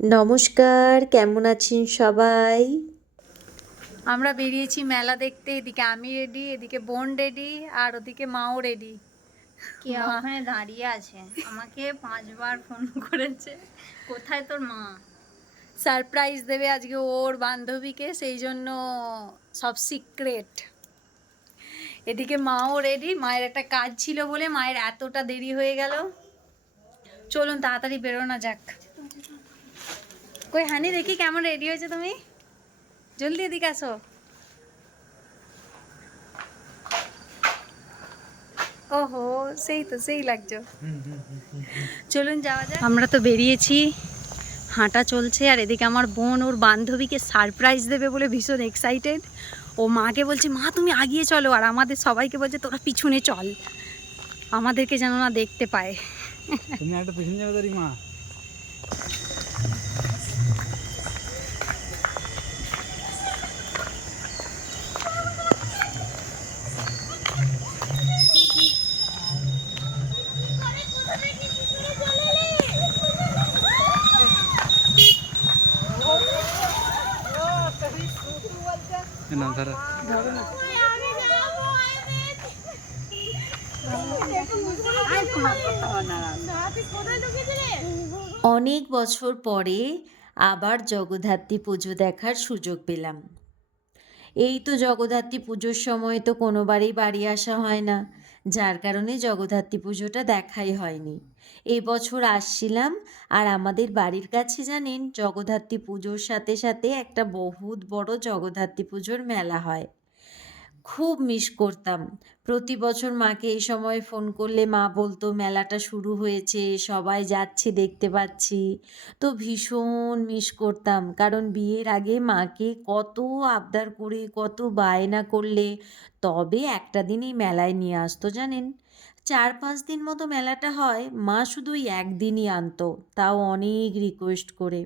নমস্কার কেমন আছেন সবাই? আমরা বেরিয়েছি মেলা দেখতে এদিকে আমি রেডি এদিকে বোন রেডি আর ওদিকে মাও রেডি কে মা। ওখানে দাঁড়িয়ে আছে? আমাকে পাঁচবার ফোন করেছে। কোথায় তোর মা? সারপ্রাইজ দেবে আজকে ওর বান্ধবীকে সেই জন্য সব সিক্রেট এদিকে মাও রেডি মায়ের একটা কাজ ছিল বলে মায়ের এতটা দেরি হয়ে গেল। চলুন তাড়াতাড়ি বেরোনো যাক। কই হানি দেখি কেমন রেডি হয়েছে তুমি? জলদি এদিকে আসো। ওহো সেই তো সেই লাগছো। চলুন যাওয়া যাক। আমরা তো বেরিয়েছি। হাঁটা চলছে আর এদিকে আমার বোন ওর বান্ধবীকে সারপ্রাইজ দেবে বলে ভীষণ এক্সাইটেড ও মাকে বলছে মা তুমি আগিয়ে চলো। আর আমাদের সবাইকে বলছে তোরা পিছনে চল। আমাদেরকে যেন না দেখতে পায়। তুমি একটা পিছনে যাবে তোরই মা না অনেক বছর পরে আবার জগদ্ধাত্রী পুজো দেখার সুযোগ পেলাম। এই তো জগদ্ধাত্রী পুজোর সময় তো কোনোবারই বাড়ি আসা হয় না। যার কারণে জগদ্ধাত্রী পুজোটা দেখাই হয়নি। এবছর বছর আসছিলাম আর আমাদের বাড়ির কাছে জানেন জগদ্ধাত্রী পুজোর সাথে সাথে একটা বহুত বড় জগদ্ধাত্রী পুজোর মেলা হয়। খুব মিস করতাম। প্রতি বছর মাকে এই সময় ফোন করলে, মা, বলতো মেলাটা শুরু হয়েছে, সবাই যাচ্ছে, দেখতে পাচ্ছি। তো ভীষণ মিস করতাম। কারণ বিয়ের আগে মাকে কত আবদার করে, কত বায়না করলে, তবে একটা দিন এই মেলায় নিয়ে আসতো, জানেন? চার পাঁচ দিন মতো মেলাটা হয়, মা শুধু একদিনই আনতো, তাও অনেক রিকোয়েস্ট করে।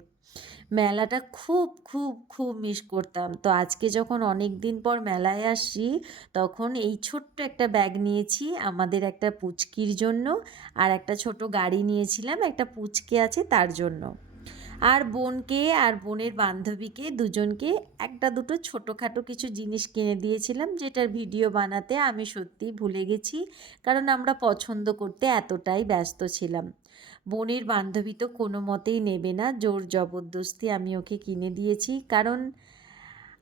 মেলাটা খুব খুব খুব মিস করতাম। তো আজকে যখন অনেক দিন পর মেলায় আসছি তখন এই ছোট্ট একটা ব্যাগ নিয়েছি, আমাদের একটা পুচকির জন্য, আর একটা ছোট গাড়ি নিয়েছিলাম, একটা পুচকে আছে তার জন্য। আর বোনকে আর বোনের বান্ধবীকে দুজনকে একটা দুটো ছোটোখাটো কিছু জিনিস কিনে দিয়েছিলাম, যেটার ভিডিও বানাতে আমি সত্যিই ভুলে গেছি, কারণ আমরা পছন্দ করতে এতটাই ব্যস্ত ছিলাম। বোনের বান্ধবী তো কোনো মতেই নেবে না। জোর জবরদস্তি আমি ওকে কিনে দিয়েছি। কারণ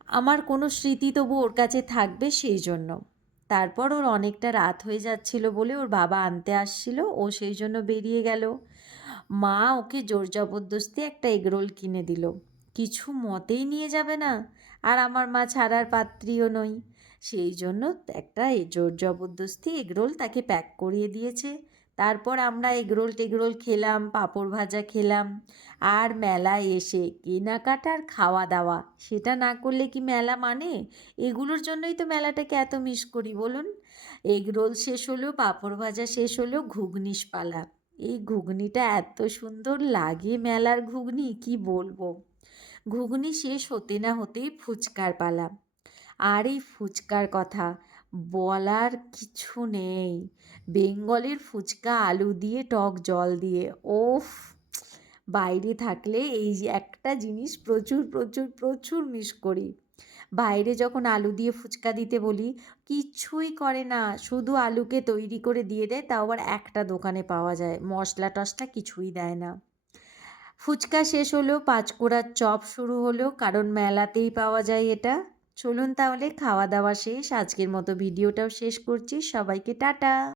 আমার কোনো স্মৃতি তবু ওর কাছে থাকবে সেই জন্য তারপর ওর অনেকটা রাত হয়ে যাচ্ছিল বলে ওর বাবা আনতে আসছিল। ও সেই জন্য বেরিয়ে গেল। মা ওকে জোর জবরদস্তি একটা এগরোল কিনে দিল। কিছু মতেই নিয়ে যাবে না। আর আমার মা ছাড়ার পাত্রীও নই। সেই জন্য একটা জোর জবরদস্তি এগরোল তাকে প্যাক করিয়ে দিয়েছে। তারপর আমরা এগরোল টেগরোল খেলাম, পাঁপড় ভাজা খেলাম। আর মেলায় এসে কেনাকাটার খাওয়া দাওয়া সেটা না করলে কি মেলা মানে? এগুলোর জন্যই তো মেলাটাকে এত মিস করি, বলুন। এগরোল শেষ হলো, পাঁপড় ভাজা শেষ হলো ঘুগনিস পালা এই ঘুগনিটা এত সুন্দর লাগে মেলার ঘুগনি, কি বলব? ঘুগনি শেষ হতে না হতেই ফুচকার পালা। আর এই ফুচকার কথা বলার কিছু নেই। বেঙ্গলের ফুচকা, আলু দিয়ে, টক জল দিয়ে। ওফ, বাইরে থাকলে এই একটা জিনিস প্রচুর প্রচুর প্রচুর মিস করি। বাইরে যখন আলু দিয়ে ফুচকা দিতে বলি কিচ্ছুই করে না। শুধু আলুকে তৈরি করে দিয়ে দেয়, তাও আবার একটা দোকানে পাওয়া যায়। মশলা টশলা কিছুই দেয় না। ফুচকা শেষ হলো, পাঁচকোড়ার চপ শুরু হলো, কারণ মেলাতেই পাওয়া যায় এটা। চলুন তাহলে খাওয়া দাওয়া শেষ। আজকের মতো ভিডিওটাও শেষ করছি। সবাইকে টাটা!